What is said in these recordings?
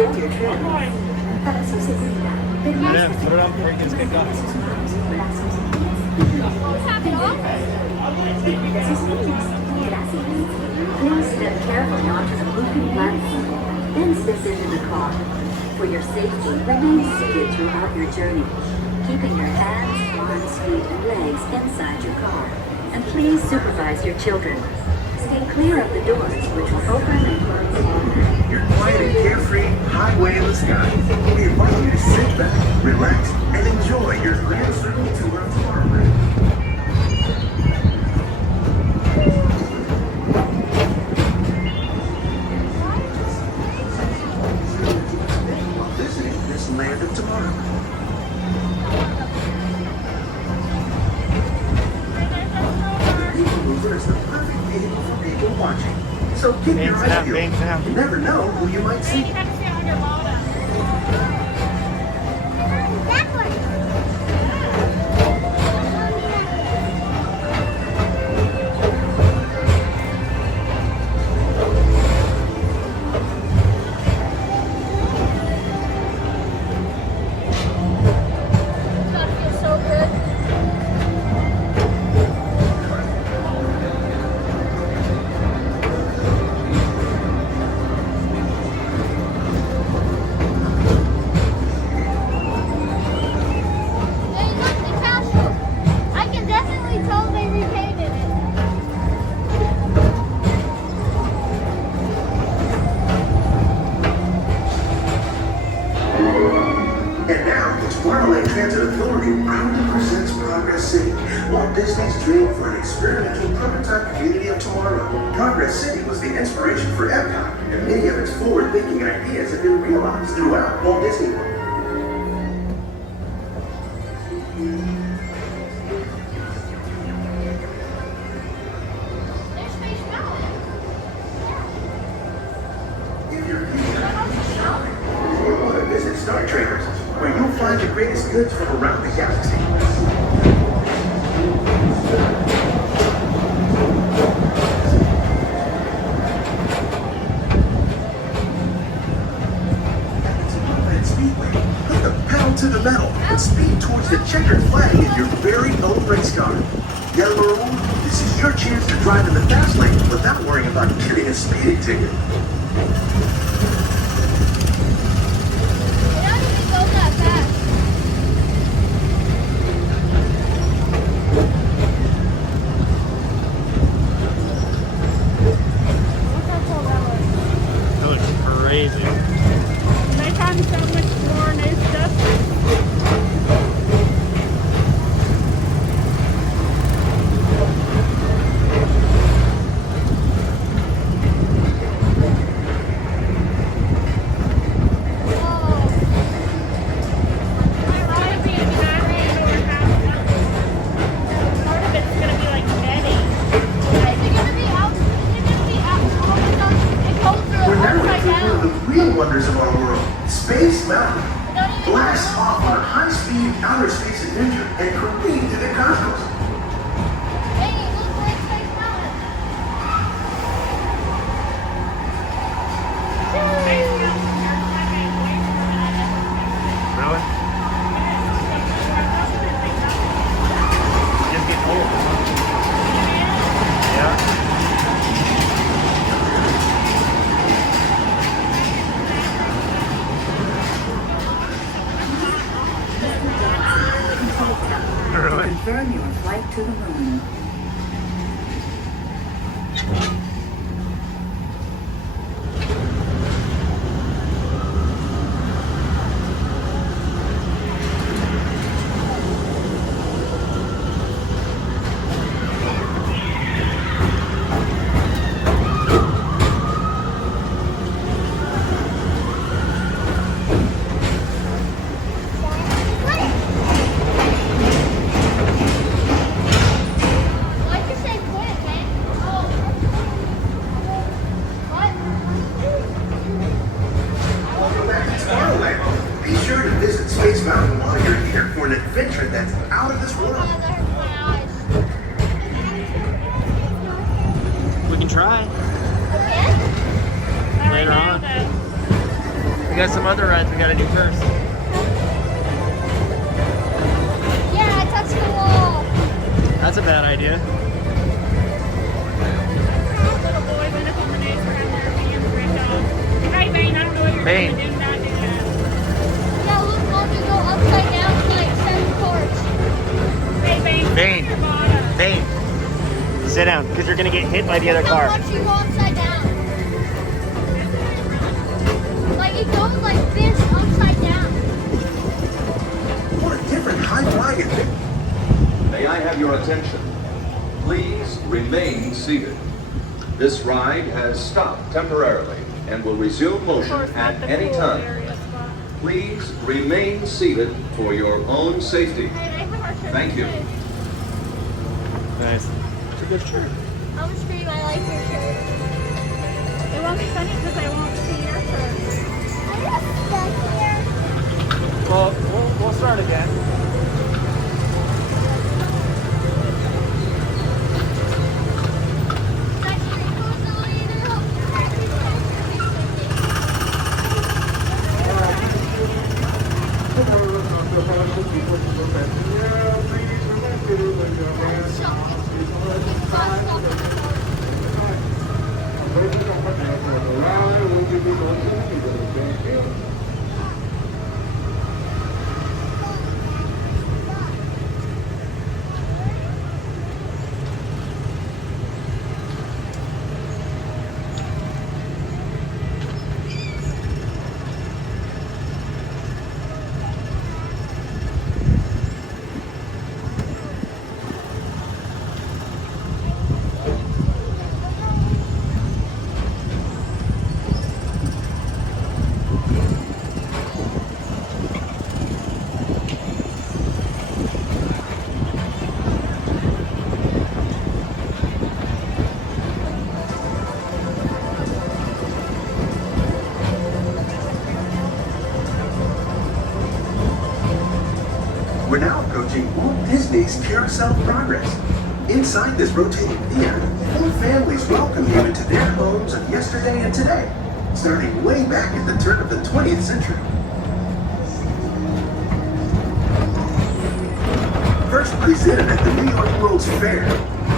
enjoy your trip. Para su seguridad, permanezca Please step carefully onto the moving platform, then step into the car. For your safety, remain seated throughout your journey, keeping your hands, arms, feet, and legs inside your car. And please supervise your children. Stay clear of the doors, which will open and close automatically. Your quiet and carefree highway in the sky. We invite you to sit back, relax, and enjoy your grand circle tour of Tomorrowland. While visiting this land of tomorrow. PeopleMover is the perfect vehicle for people watching. So keep your eyes peeled. You never know who you might see. And now, the Tomorrowland Transit Authority proudly presents Progress City, Walt Disney's dream for an experimental prototype community of tomorrow. Progress City was the inspiration for Epcot, and many of its forward-thinking ideas have been realized throughout Walt Disney World. If you're shopping, or want to visit Star Traders, where you'll find the greatest goods from around the galaxy. Tomorrowland Speedway, put the pedal to the metal and speed towards the checkered flag in your very own race car. Yellow or orange, this is your chance to drive in the fast lane without worrying about getting a speeding ticket. Crazy. They find so much more new stuff. Wonders of our world, Space Mountain. Blast off on a high-speed outer space adventure and careen through the cosmos. Hey, look like Space Mountain. Really? Just getting old. Yeah. Confirm your flight to the moon. Space Mountain while you're here for an adventure that's out of this world. We can try. Later on. We got some other rides we gotta do first. Yeah, I touched the wall. That's a bad idea. Little boys in the combination have their hands ripped off. Hey, Bane, I don't know what you're Bane. going to do. Not do that. Yeah, look, Mom, you go upside down like 7 cars. Hey, Bane, Bane. your bottom. Bane, sit down, because you're gonna get hit by the other How car. much you go upside down? Like, it goes like this upside down. What a different high flying thing. May I have your attention? Please remain seated. This ride has stopped temporarily and will resume Of motion course, not at the any pool time. area spot. Please remain seated for your own safety. Hey, they have our shirt Thank you. too. Nice. It's a good shirt. I'm screaming, I like your shirt. It won't be funny because I won't see your shirt. I just stuck here. Well, we'll start again. Next week goes the leader. Hope your practice We're now approaching Walt Disney's Carousel of Progress. Inside this rotating theater, whole families welcome you into their homes of yesterday and today, starting way back at the turn of the 20th century. First presented at the New York World's Fair,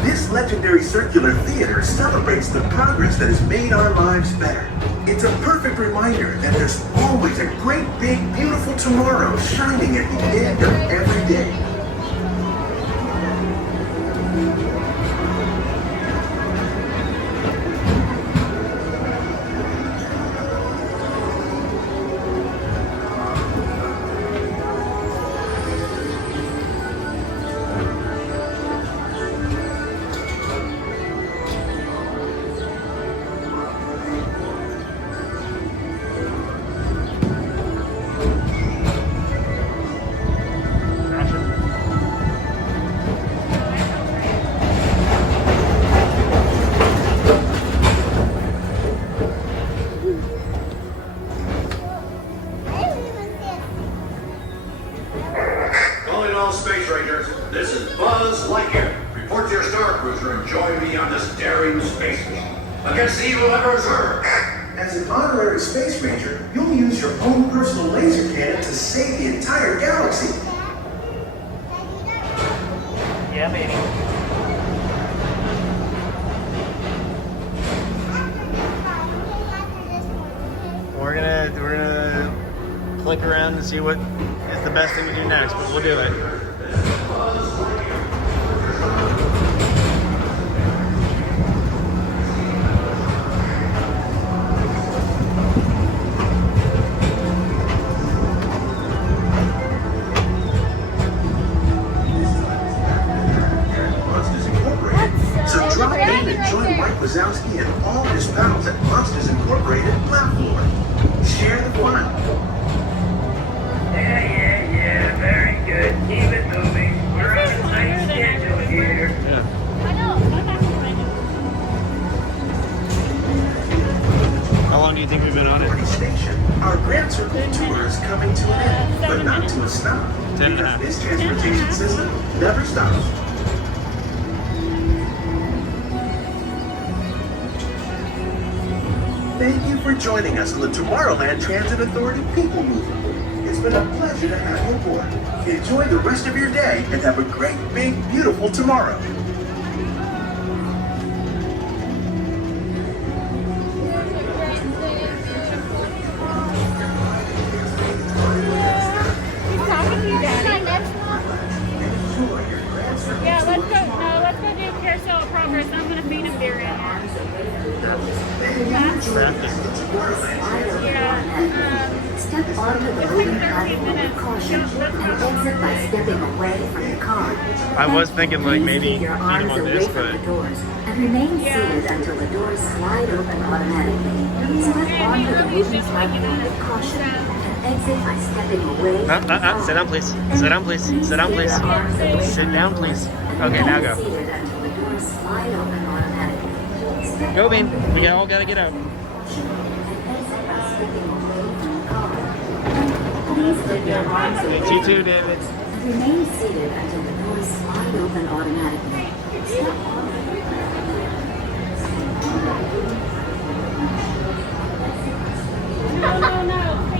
this legendary circular theater celebrates the progress that has made our lives better. It's a perfect reminder that there's always a great, big, beautiful tomorrow shining at the end of every day. Calling all space rangers, this is Buzz Lightyear. Report to your Star Cruiser and join me on this daring space mission against the evil Emperor's Earth. As an honorary space ranger, you'll use your own personal laser cannon to save the entire galaxy. Yeah, baby. We're gonna click around and see what is the best thing to do next, but we'll do it. Monsters Incorporated. So drop in and join Mike Wazowski and all his pals at Monsters Incorporated platform. Share the fun. Yeah, very good. Keep it moving. We're on a tight schedule here. Yeah. I know. How long do you think we've been on it? Party Station. Our Grand Circle tour is coming to an end, but not to a stop. 10 and a half. Because this transportation system never stops. Thank you for joining us on the Tomorrowland Transit Authority PeopleMover. It's been a pleasure to have you aboard. Enjoy the rest of your day and have a great, big, beautiful tomorrow. He's talking to you, Daddy. Yeah, let's go. No, let's go do carousel of progress. I'm gonna feed him beer in there. Step onto the moving platform with caution and exit by stepping away from the car. I was thinking like maybe Keep your feed him arms on away this, from but the doors and remain seated until the doors slide open automatically. Step onto the moving platform with caution and exit by stepping away from the car. sit down, please. Sit down, please. Sit down, please. Sit down, please. Okay, now go. Seated until the doors slide open automatically. Step Go, Bean. We all gotta get out. and exit by stepping away from the car. Please keep your arms away You too, David. and remain seated until the doors slide open automatically. Step on. No, no, no.